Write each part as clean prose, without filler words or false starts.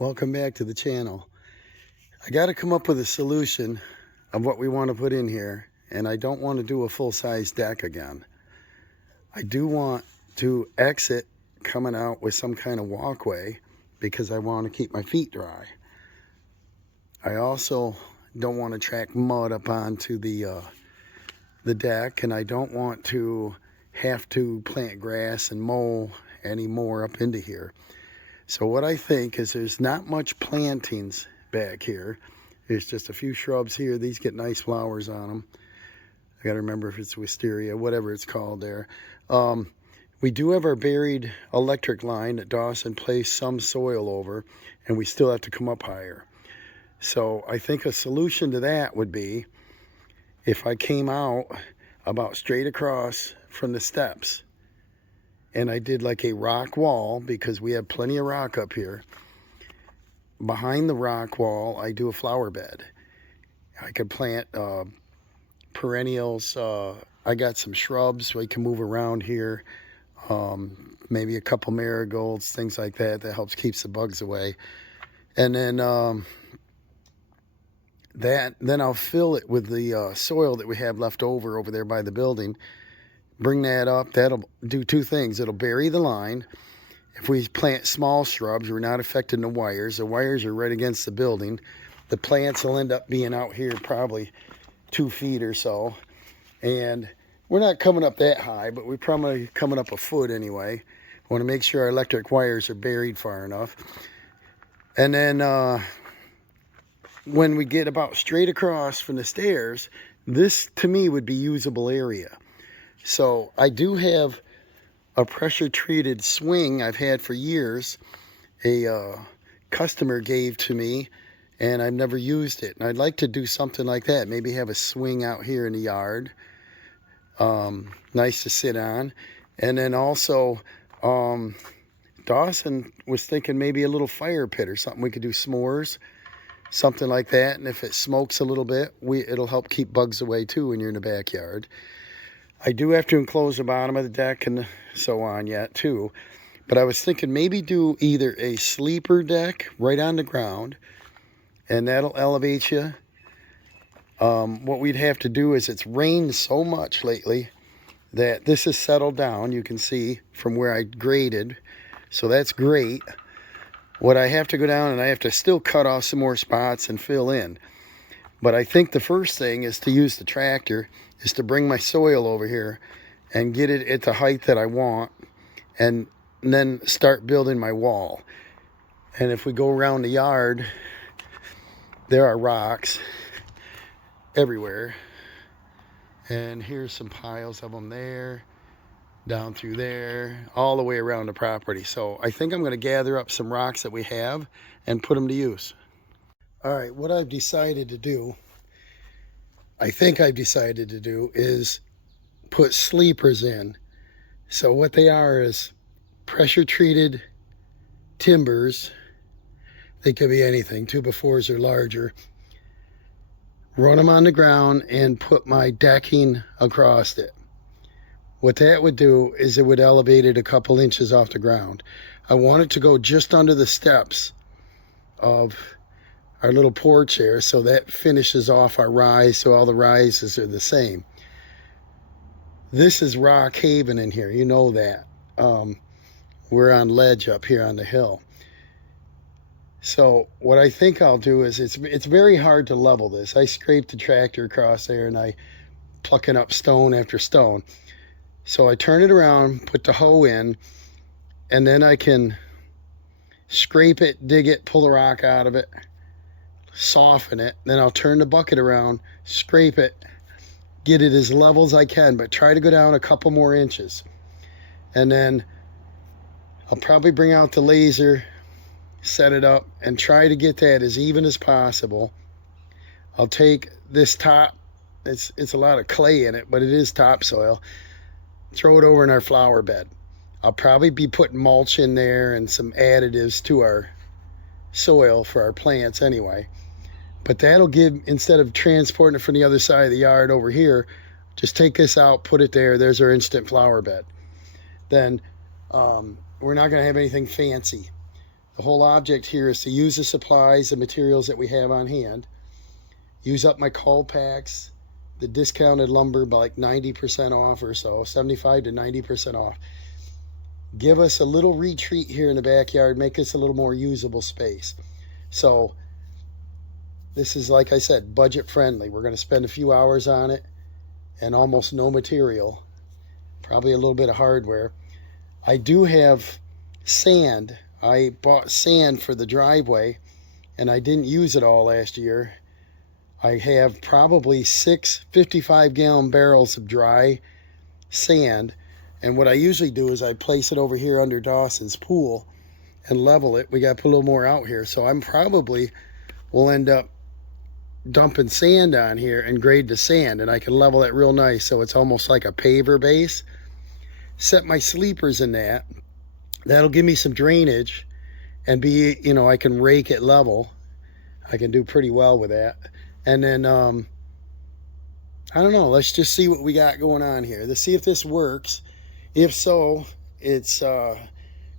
Welcome back to the channel. I got to come up with a solution of what we want to put in here, and I don't want to do a full-size deck again. I do want to exit coming out with some kind of walkway because I want to keep my feet dry. I also don't want to track mud up onto the deck, and I don't want to have to plant grass and mow any more up into here. So what I think is there's not much plantings back here. There's just a few shrubs here. These get nice flowers on them. I got to remember if it's wisteria, whatever it's called there. We do have our buried electric line that Dawson placed some soil over, and we still have to come up higher. So I think a solution to that would be if I came out about straight across from the steps and I did like a rock wall, because we have plenty of rock up here. Behind the rock wall, I do a flower bed. I could plant perennials. I got some shrubs so I can move around here. Maybe a couple marigolds, things like that. That helps keeps the bugs away. And then then I'll fill it with the soil that we have left over there by the building. Bring that up. That'll do two things. It'll bury the line. If we plant small shrubs, we're not affecting the wires. The wires are right against the building. The plants will end up being out here probably 2 feet or so. And we're not coming up that high, but we're probably coming up a foot anyway. Want to make sure our electric wires are buried far enough. And then when we get about straight across from the stairs, this to me would be usable area. So I do have a pressure treated swing I've had for years. A customer gave to me, and I've never used it. And I'd like to do something like that. Maybe have a swing out here in the yard. Nice to sit on. And then also, Dawson was thinking maybe a little fire pit or something. We could do s'mores, something like that. And if it smokes a little bit, it'll help keep bugs away too when you're in the backyard. I do have to enclose the bottom of the deck and so on yet too. But I was thinking maybe do either a sleeper deck right on the ground, and that'll elevate you. What we'd have to do is it's rained so much lately that this has settled down. You can see from where I graded. So that's great. What I have to go down, and I have to still cut off some more spots and fill in. But I think the first thing is to use the tractor, is to bring my soil over here and get it at the height that I want, and then start building my wall. And if we go around the yard, there are rocks everywhere. And here's some piles of them there, down through there, all the way around the property. So I think I'm going to gather up some rocks that we have and put them to use. All right, what I've decided to do, is put sleepers in. So what they are is pressure treated timbers. They could be anything, 2x4s or larger. Run them on the ground and put my decking across it. What that would do is it would elevate it a couple inches off the ground. I want it to go just under the steps of our little porch here, so that finishes off our rise, so all the rises are the same. This is rock haven in here, you know that. We're on ledge up here on the hill. So what I think I'll do is, it's very hard to level this. I scraped the tractor across there and I plucking up stone after stone. So I turn it around, put the hoe in, and then I can scrape it, dig it, pull the rock out of it, soften it. Then I'll turn the bucket around, scrape it, get it as level as I can, but try to go down a couple more inches. And then I'll probably bring out the laser, set it up, and try to get that as even as possible. I'll take this top, it's a lot of clay in it, but it is topsoil, throw it over in our flower bed. I'll probably be putting mulch in there and some additives to our soil for our plants anyway. But that'll give, instead of transporting it from the other side of the yard over here, just take this out, put it there. There's our instant flower bed. Then we're not going to have anything fancy. The whole object here is to use the supplies and materials that we have on hand, use up my coal packs, the discounted lumber by like 90% off or so, 75 to 90% off. Give us a little retreat here in the backyard, make us a little more usable space. So this is, like I said, budget friendly. We're going to spend a few hours on it and almost no material, probably a little bit of hardware. I do have sand. I bought sand for the driveway and I didn't use it all last year. I have probably 6 55-gallon barrels of dry sand, and what I usually do is I place it over here under Dawson's pool and level it. We got to put a little more out here, so I'm probably will end up dumping sand on here and grade the sand, and I can level it real nice so it's almost like a paver base. Set my sleepers in that. That'll give me some drainage and be, you know, I can rake it level. I can do pretty well with that. And then, I don't know, let's just see what we got going on here. Let's see if this works. If so, it's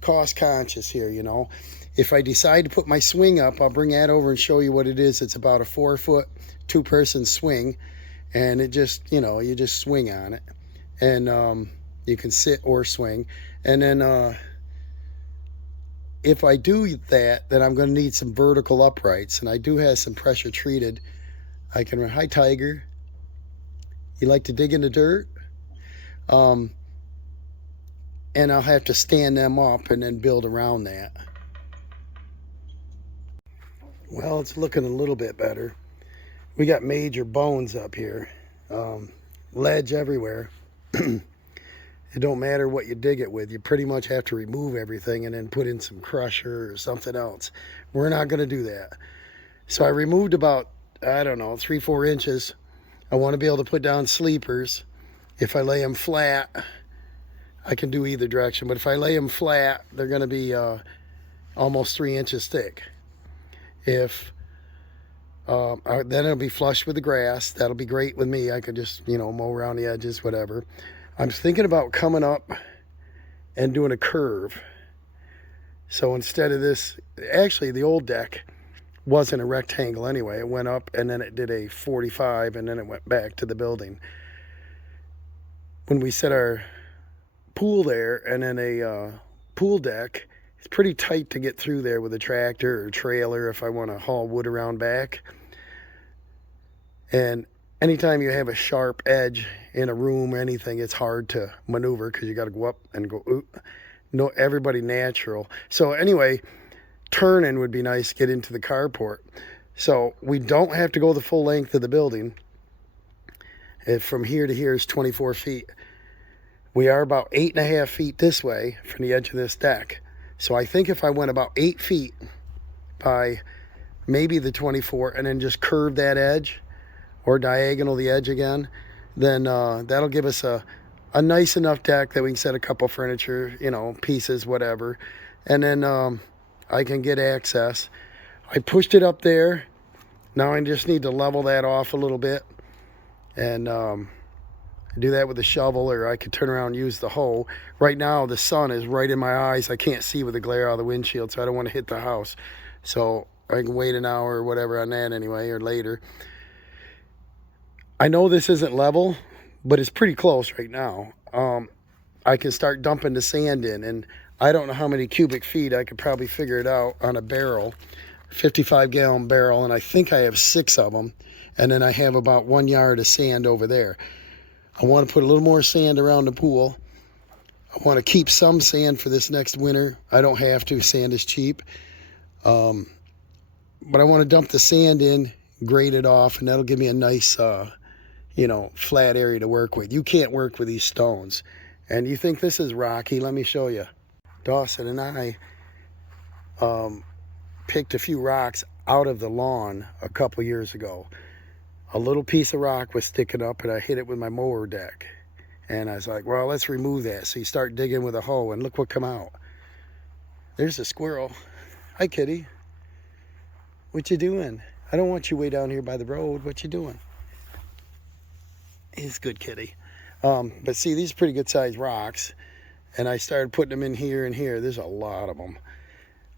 cost conscious here, you know. If I decide to put my swing up, I'll bring that over and show you what it is. It's about a 4-foot, 2-person swing. And it just, you know, you just swing on it. And you can sit or swing. And then, if I do that, then I'm going to need some vertical uprights, and I do have some pressure treated. I can, hi Tiger, you like to dig in the dirt? And I'll have to stand them up and then build around that. Well, it's looking a little bit better. We got major bones up here, ledge everywhere. It don't matter what you dig it with. You pretty much have to remove everything and then put in some crusher or something else. We're not going to do that. So I removed about, I don't know, 3-4 inches. I want to be able to put down sleepers. If I lay them flat, I can do either direction. But if I lay them flat, they're going to be almost 3 inches thick. If then it'll be flush with the grass. That'll be great with me. I could just, you know, mow around the edges, whatever. I'm thinking about coming up and doing a curve. So instead of this, actually the old deck wasn't a rectangle anyway. It went up and then it did a 45 and then it went back to the building. When we set our pool there and then a pool deck, it's pretty tight to get through there with a tractor or trailer if I want to haul wood around back. And anytime you have a sharp edge in a room or anything, it's hard to maneuver because you got to go up and go, oop. No, everybody natural. So anyway, turning would be nice to get into the carport. So we don't have to go the full length of the building. If from here to here is 24 feet. We are about 8.5 feet this way from the edge of this deck. So I think if I went about 8 feet by maybe the 24 and then just curve that edge, or diagonal the edge again, then that'll give us a nice enough deck that we can set a couple furniture, you know, pieces, whatever. And then I can get access. I pushed it up there. Now I just need to level that off a little bit. And do that with a shovel, or I could turn around and use the hoe. Right now the sun is right in my eyes. I can't see with the glare out of the windshield, so I don't want to hit the house. So I can wait an hour or whatever on that anyway, or later. I know this isn't level, but it's pretty close right now. I can start dumping the sand in, and I don't know how many cubic feet. I could probably figure it out on a barrel, 55-gallon barrel, and I think I have 6 of them. And then I have about 1 yard of sand over there. I want to put a little more sand around the pool. I want to keep some sand for this next winter. I don't have to. Sand is cheap. But I want to dump the sand in, grade it off, and that'll give me a nice you know, flat area to work with. You can't work with these stones. And you think this is rocky? Let me show you. Dawson and I picked a few rocks out of the lawn a couple years ago. A little piece of rock was sticking up and I hit it with my mower deck. And I was like, well, let's remove that. So you start digging with a hoe and look what come out. There's a squirrel. Hi, kitty. What you doing? I don't want you way down here by the road. What you doing? He's a good kitty. But see, these are pretty good sized rocks. And I started putting them in here and here. There's a lot of them.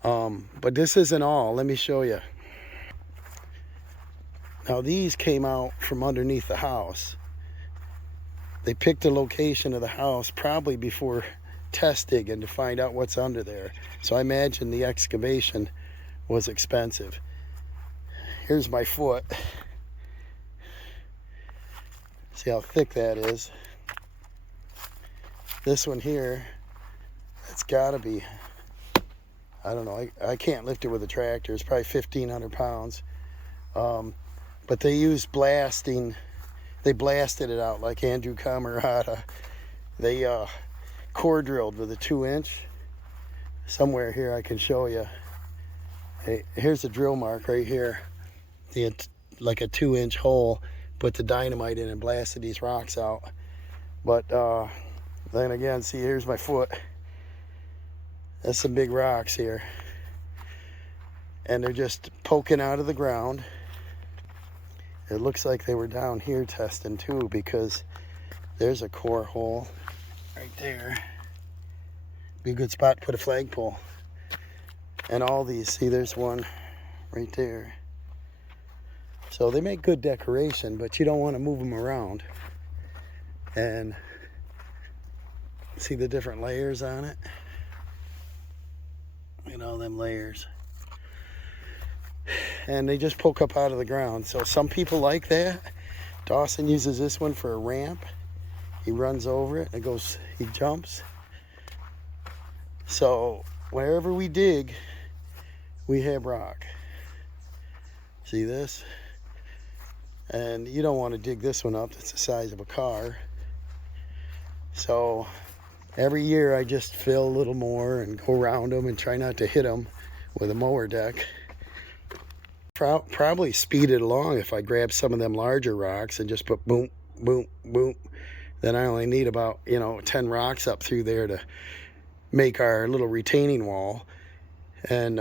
But this isn't all. Let me show you. Now these came out from underneath the house. They picked the location of the house probably before test digging to find out what's under there. So I imagine the excavation was expensive. Here's my foot. See how thick that is. This one here, it's gotta be, I don't know, I can't lift it with a tractor. It's probably 1,500 pounds. But they used blasting. They blasted it out like Andrew Camerata. They core drilled with a 2-inch. Somewhere here I can show you. Hey, here's a drill mark right here. Like a 2-inch hole. Put the dynamite in and blasted these rocks out. But then again, see, here's my foot. That's some big rocks here. And they're just poking out of the ground. It looks like they were down here testing too, because there's a core hole right there. Be a good spot to put a flagpole. And all these, see, there's one right there. So they make good decoration, but you don't want to move them around. And see the different layers on it? Look at all them layers. And they just poke up out of the ground. So some people like that. Dawson uses this one for a ramp. He runs over it and goes, he jumps. So wherever we dig, we have rock. See this? And you don't want to dig this one up. It's the size of a car. So every year I just fill a little more and go around them and try not to hit them with a mower deck. Probably speed it along if I grab some of them larger rocks and just put boom, boom, boom. Then I only need about, 10 rocks up through there to make our little retaining wall. And,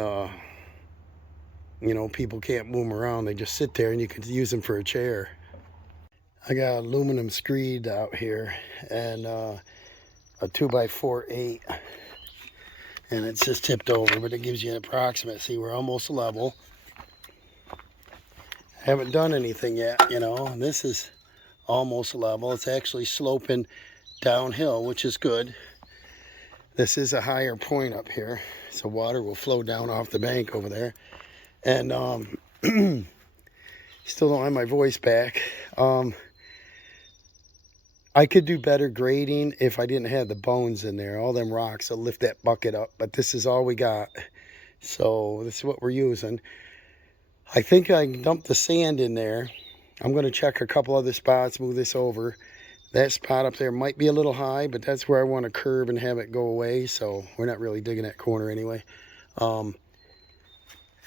people can't move them around. They just sit there and you can use them for a chair. I got aluminum screed out here and a 2x4/8. And it's just tipped over, but it gives you an approximate. See, we're almost level. Haven't done anything yet, This is almost level. It's actually sloping downhill, which is good. This is a higher point up here, so water will flow down off the bank over there. And still don't have my voice back. I could do better grading if I didn't have the bones in there. All them rocks will lift that bucket up, but this is all we got. So this is what we're using. I think I dumped the sand in there. I'm going to check a couple other spots, move this over. That spot up there might be a little high, but that's where I want to curve and have it go away. So we're not really digging that corner anyway.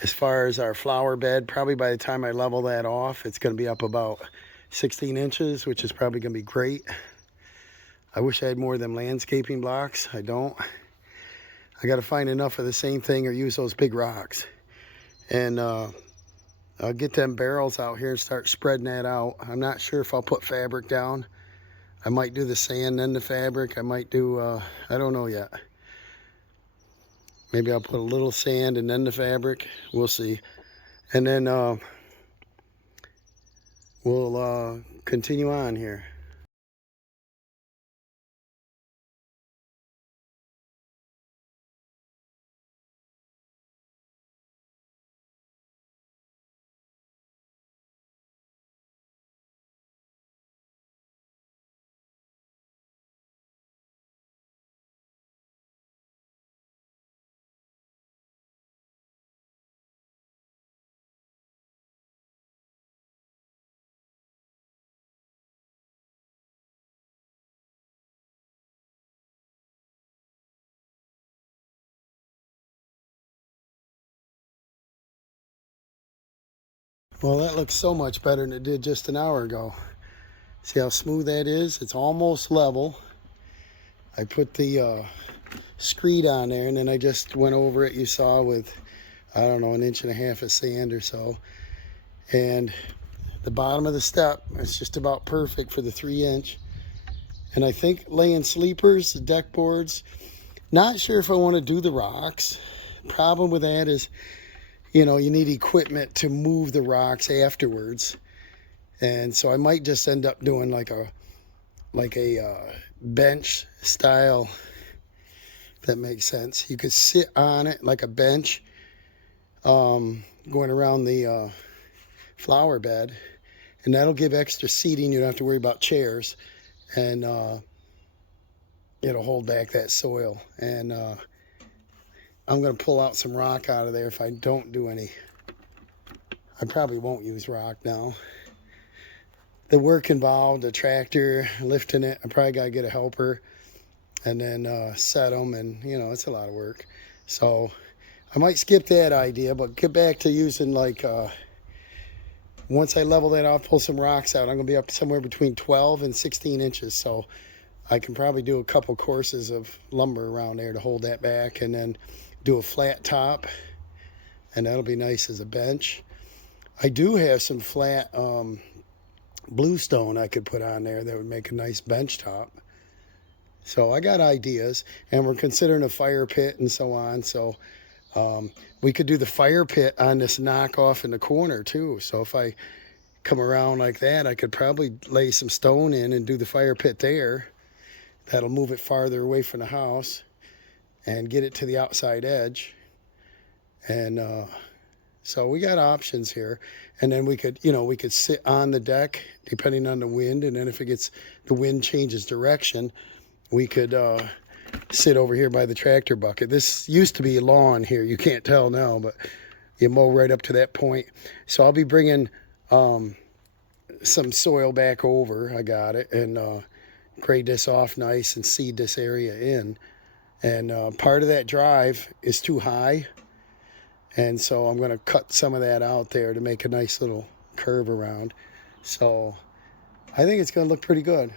As far as our flower bed, probably by the time I level that off, it's going to be up about 16 inches, which is probably going to be great. I wish I had more of them landscaping blocks. I don't. I got to find enough of the same thing or use those big rocks. And I'll get them barrels out here and start spreading that out. I'm not sure if I'll put fabric down. I might do the sand then the fabric. I might do, I don't know yet. Maybe I'll put a little sand and then the fabric. We'll see. And then we'll continue on here. Well, that looks so much better than it did just an hour ago. See how smooth that is? It's almost level. I put the screed on there and then I just went over it, you saw, with, I don't know, 1.5 inches of sand or so. And the bottom of the step is just about perfect for the 3-inch. And I think laying sleepers, deck boards, not sure if I want to do the rocks, Problem with that is, you know, you need equipment to move the rocks afterwards. And so I might just end up doing like a bench style, if that makes sense. You could sit on it like a bench, going around the flower bed, and that'll give extra seating. You don't have to worry about chairs, and it'll hold back that soil. And I'm going to pull out some rock out of there if I don't do any. I probably won't use rock now. The work involved, a tractor, lifting it, I probably got to get a helper and then set them, and you know, it's a lot of work. So I might skip that idea, but get back to using like, once I level that off, pull some rocks out, I'm going to be up somewhere between 12 and 16 inches. So I can probably do a couple courses of lumber around there to hold that back, and then do a flat top, and that'll be nice as a bench. I do have some flat bluestone I could put on there that would make a nice bench top. So I got ideas, and we're considering a fire pit and so on. So we could do the fire pit on this knockoff in the corner too. So if I come around like that, I could probably lay some stone in and do the fire pit there. That'll move it farther away from the house and get it to the outside edge. And so we got options here. And then we could, you know, we could sit on the deck depending on the wind. And then if the wind changes direction, we could sit over here by the tractor bucket. This used to be lawn here. You can't tell now, but you mow right up to that point. So I'll be bringing some soil back over. I got it. And grade this off nice and seed this area in. And part of that drive is too high. And so I'm going to cut some of that out there to make a nice little curve around. So I think it's going to look pretty good.